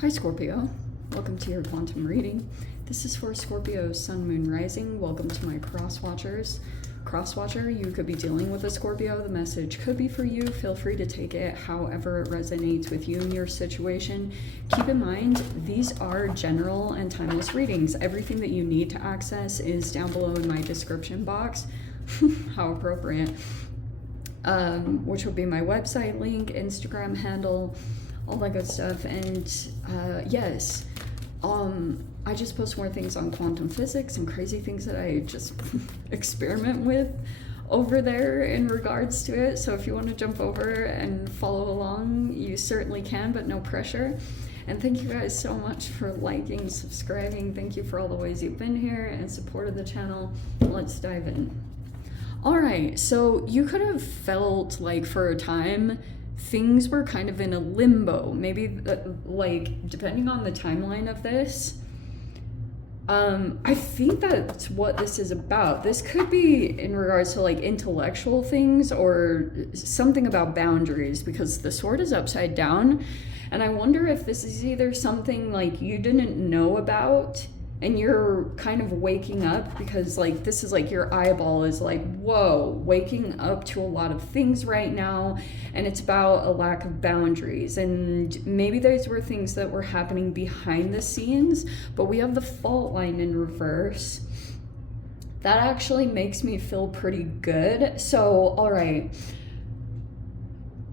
Hi Scorpio, welcome to your quantum reading. This is for Scorpio Sun, Moon, Rising. Welcome to my cross-watchers. Cross-watcher, you could be dealing with a Scorpio. The message could be for you. Feel free to take it however it resonates with you and your situation. Keep in mind, these are general and timeless readings. Everything that you need to access is down below in my description box. How appropriate. Which will be my website link, Instagram handle, all that good stuff. And yes, I just post more things on quantum physics and crazy things that I just experiment with over there in regards to it. So if you want to jump over and follow along, you certainly can, but no pressure. And thank you guys so much for liking, subscribing. Thank you for all the ways you've been here and supported the channel. Let's dive in. All right, so you could have felt like for a time things were kind of in a limbo, maybe like depending on the timeline of this. I think that's what this is about. This could be in regards to like intellectual things or something about boundaries, because the sword is upside down. And I wonder if this is either something like you didn't know about and you're kind of waking up, because like this is like your eyeball is like, whoa, waking up to a lot of things right now, and it's about a lack of boundaries. And maybe those were things that were happening behind the scenes, but we have the fault line in reverse. That actually makes me feel pretty good. So, all right,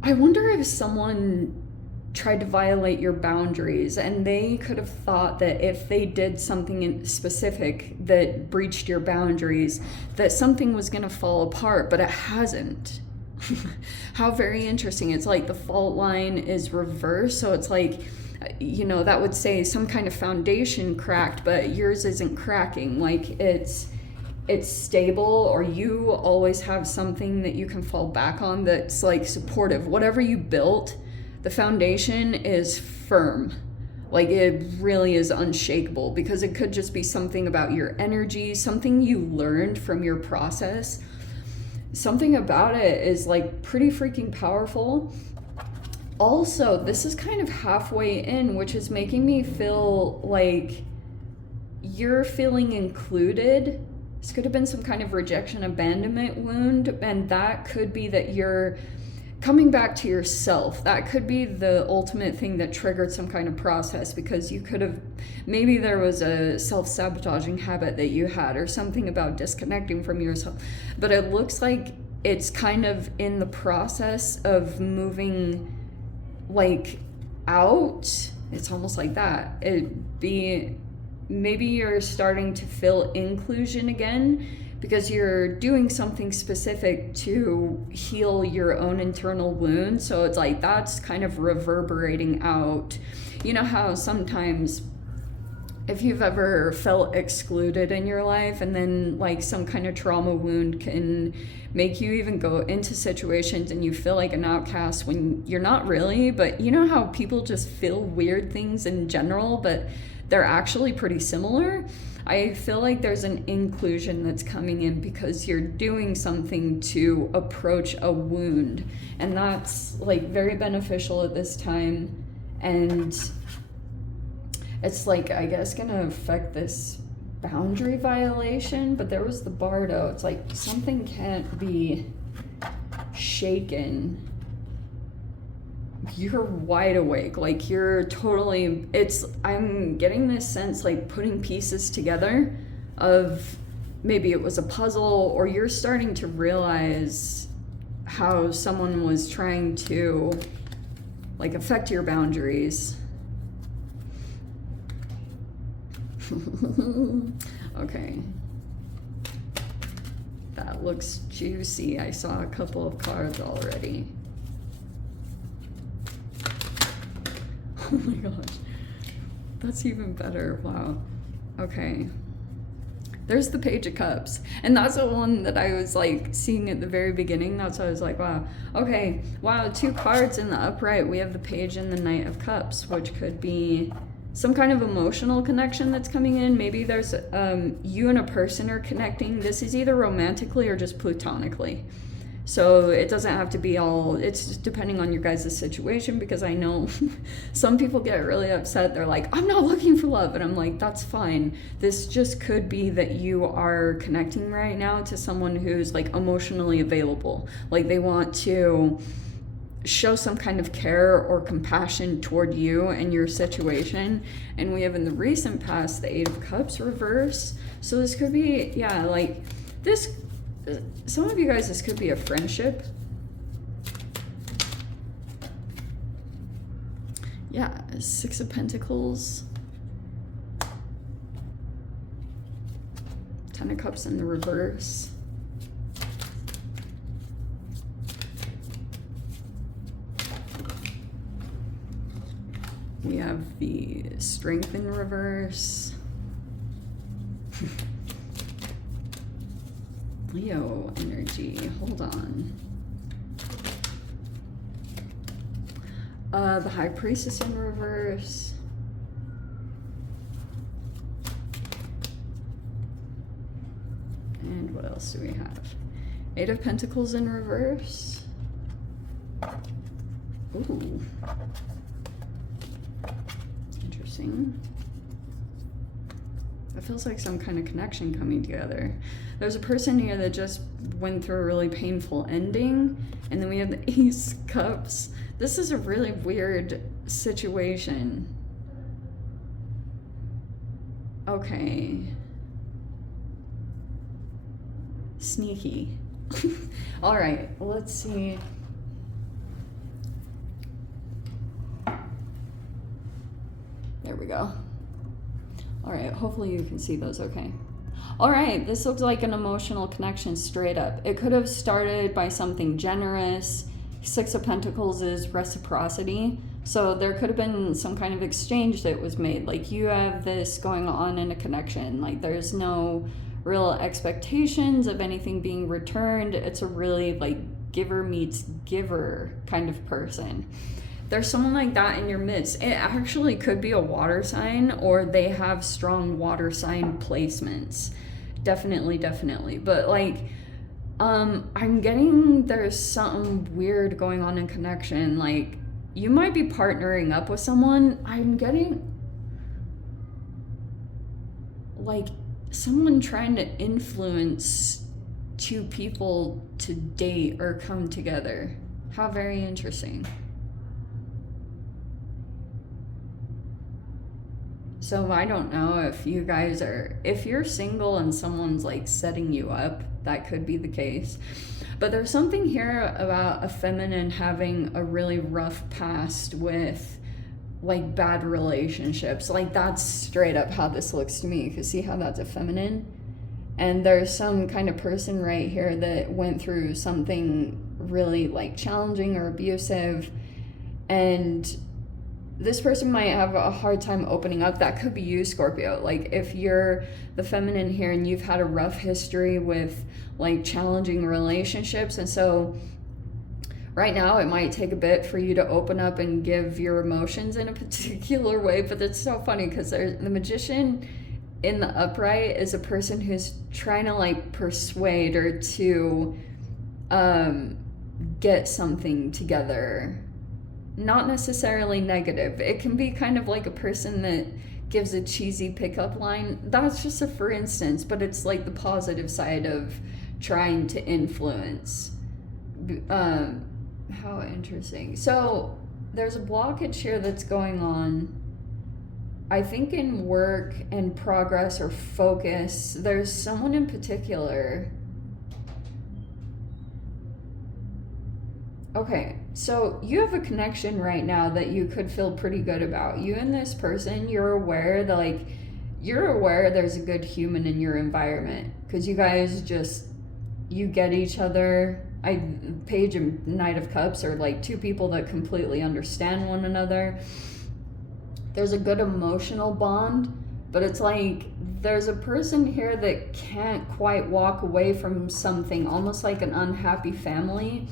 I wonder if someone tried to violate your boundaries, and they could have thought that if they did something in specific that breached your boundaries, that something was going to fall apart, but it hasn't. How very interesting. It's like the fault line is reversed, so it's like, you know, that would say some kind of foundation cracked, but yours isn't cracking. Like it's stable, or you always have something that you can fall back on that's like supportive. Whatever you built, the foundation is firm. Like it really is unshakable, because it could just be something about your energy, something you learned from your process. Something about it is like pretty freaking powerful. Also, this is kind of halfway in, which is making me feel like you're feeling included. This could have been some kind of rejection, abandonment wound, and that could be that you're coming back to yourself. That could be the ultimate thing that triggered some kind of process, because you could have, maybe there was a self-sabotaging habit that you had, or something about disconnecting from yourself. But it looks like it's kind of in the process of moving like out. It's almost like that. Maybe you're starting to feel inclusion again, because you're doing something specific to heal your own internal wound. So it's like that's kind of reverberating out. You know how sometimes if you've ever felt excluded in your life, and then like some kind of trauma wound can make you even go into situations and you feel like an outcast when you're not really, but you know how people just feel weird things in general, but they're actually pretty similar? I feel like there's an inclusion that's coming in because you're doing something to approach a wound, and that's like very beneficial at this time. And it's like, I guess, gonna affect this boundary violation, but there was the bardo. It's like something can't be shaken. You're wide awake, like you're totally, I'm getting this sense like putting pieces together of maybe it was a puzzle, or you're starting to realize how someone was trying to like affect your boundaries. Okay, that looks juicy. I saw a couple of cards already. Oh my gosh, that's even better. Wow. Okay, there's the Page of Cups, and that's the one that I was like seeing at the very beginning. That's why I was like, wow, okay, wow, 2 cards in the upright. We have the Page and the Knight of Cups, which could be some kind of emotional connection that's coming in. Maybe there's you and a person are connecting. This is either romantically or just platonically. So it doesn't have to be all, it's just depending on your guys' situation, because I know some people get really upset. They're like, I'm not looking for love. And I'm like, that's fine. This just could be that you are connecting right now to someone who's like emotionally available. Like they want to show some kind of care or compassion toward you and your situation. And we have in the recent past the Eight of Cups reverse. So this could be, yeah, like this, some of you guys, this could be a friendship. Yeah, Six of Pentacles. Ten of Cups in the reverse. We have the Strength in reverse. Leo energy, hold on. The High Priestess in reverse. And what else do we have? Eight of Pentacles in reverse. Ooh. Interesting. It feels like some kind of connection coming together. There's a person here that just went through a really painful ending, and then we have the Ace Cups. This is a really weird situation. Okay. Sneaky. All right, let's see. There we go. All right, hopefully you can see those okay. All right, this looks like an emotional connection straight up. It could have started by something generous. Six of Pentacles is reciprocity. So there could have been some kind of exchange that was made. Like you have this going on in a connection. Like there's no real expectations of anything being returned. It's a really like giver meets giver kind of person. There's someone like that in your midst. It actually could be a water sign, or they have strong water sign placements. Definitely, definitely. But like, I'm getting there's something weird going on in connection. Like, you might be partnering up with someone. I'm getting like someone trying to influence two people to date or come together. How very interesting. So I don't know if you guys are, if you're single and someone's like setting you up, that could be the case. But there's something here about a feminine having a really rough past with like bad relationships. Like that's straight up how this looks to me. Because see how that's a feminine? And there's some kind of person right here that went through something really like challenging or abusive, and this person might have a hard time opening up. That could be you, Scorpio. Like if you're the feminine here and you've had a rough history with like challenging relationships, and so right now it might take a bit for you to open up and give your emotions in a particular way. But it's so funny because the Magician in the upright is a person who's trying to like persuade or to get something together. Not necessarily negative. It can be kind of like a person that gives a cheesy pickup line. That's just a for instance, but it's like the positive side of trying to influence. How interesting. So there's a blockage here that's going on. I think in work and progress or focus, there's someone in particular. Okay, so you have a connection right now that you could feel pretty good about. You and this person, you're aware that like, you're aware there's a good human in your environment because you guys just, you get each other. Paige and Knight of Cups are like two people that completely understand one another. There's a good emotional bond, but it's like there's a person here that can't quite walk away from something, almost like an unhappy family.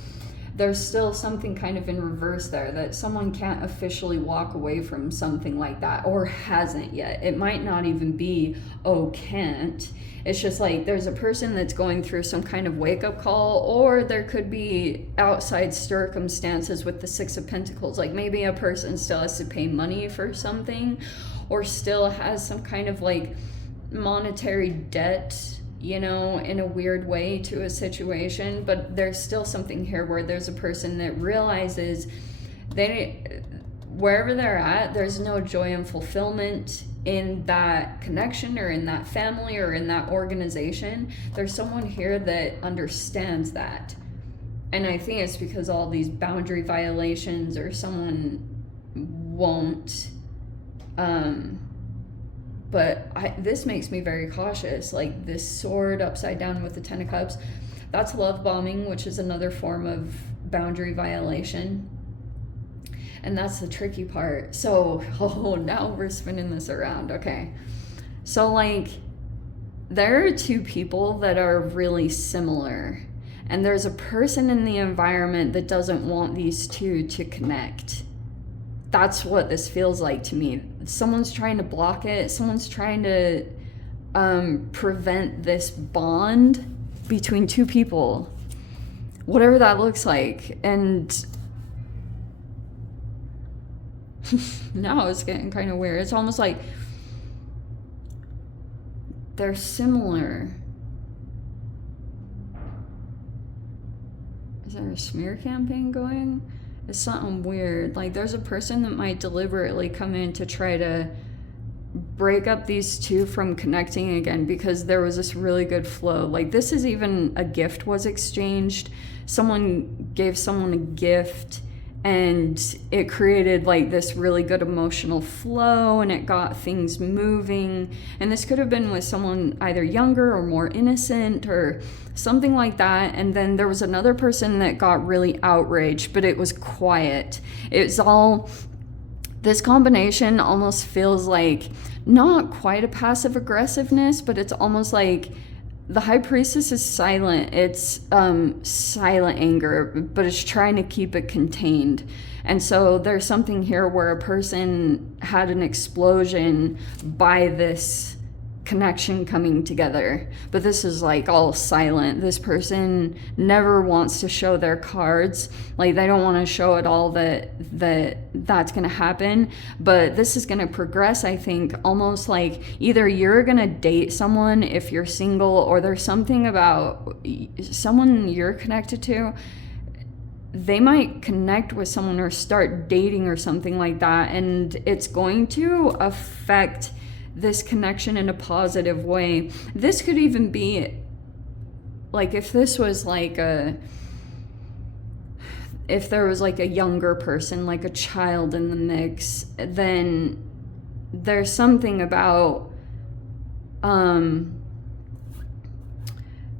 there's still something kind of in reverse there, that someone can't officially walk away from something like that, or hasn't yet. It might not even be, oh, can't. It's just like there's a person that's going through some kind of wake-up call, or there could be outside circumstances with the Six of Pentacles. Like maybe a person still has to pay money for something, or still has some kind of like monetary debt, you know, in a weird way to a situation. But there's still something here where there's a person that realizes wherever they're at, there's no joy and fulfillment in that connection or in that family or in that organization. There's someone here that understands that. And I think it's because all these boundary violations, or someone won't, but this makes me very cautious. Like this sword upside down with the Ten of Cups, that's love bombing, which is another form of boundary violation. And that's the tricky part. So, now we're spinning this around. Okay. So, like, there are two people that are really similar. And there's a person in the environment that doesn't want these two to connect. That's what this feels like to me. Someone's trying to block it. Someone's trying to prevent this bond between two people. Whatever that looks like. And now it's getting kind of weird. It's almost like they're similar. Is there a smear campaign going? It's something weird. Like there's a person that might deliberately come in to try to break up these two from connecting again, because there was this really good flow. Like this is even a gift was exchanged. Someone gave someone a gift, and it created like this really good emotional flow, and it got things moving. And this could have been with someone either younger or more innocent or something like that. And then there was another person that got really outraged, but it was quiet. It's all, this combination almost feels like not quite a passive aggressiveness, but it's almost like the High Priestess is silent. It's silent anger, but it's trying to keep it contained. And so there's something here where a person had an explosion by this connection coming together. But this is like all silent. This person never wants to show their cards. Like they don't want to show at all that's going to happen. But this is going to progress, I think, almost like either you're going to date someone if you're single, or there's something about someone you're connected to. They might connect with someone or start dating or something like that. And it's going to affect this connection in a positive way. This could even be like if this was like if there was like a younger person, like a child in the mix, then there's something about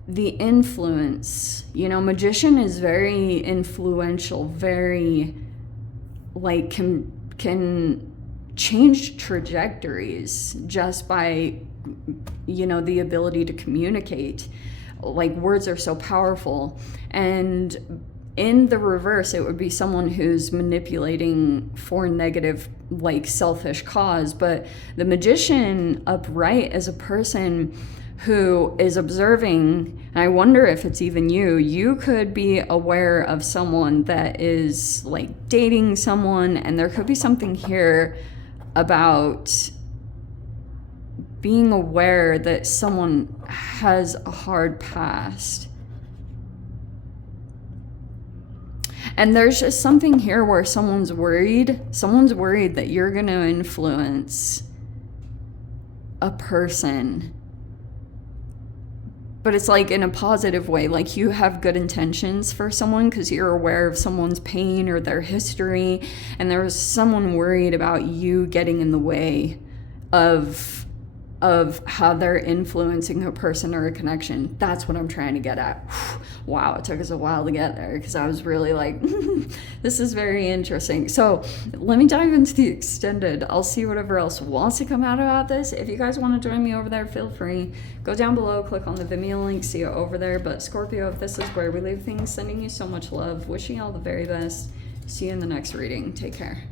the influence. You know, magician is very influential, very like can change trajectories just by, you know, the ability to communicate. Like words are so powerful. And in the reverse, it would be someone who's manipulating for negative, like selfish cause. But the magician upright is a person who is observing, and I wonder if it's even you could be aware of someone that is like dating someone, and there could be something here about being aware that someone has a hard past. And there's just something here where someone's worried that you're going to influence a person. But it's like in a positive way, like you have good intentions for someone because you're aware of someone's pain or their history, and there was someone worried about you getting in the way of of how they're influencing a person or a connection. That's what I'm trying to get at. Wow, it took us a while to get there because I was really like, this is very interesting. So let me dive into the extended. I'll see whatever else wants to come out about this. If you guys want to join me over there, feel free. Go down below, click on the Vimeo link, see it over there. But Scorpio, if this is where we leave things, sending you so much love, wishing you all the very best. See you in the next reading. Take care.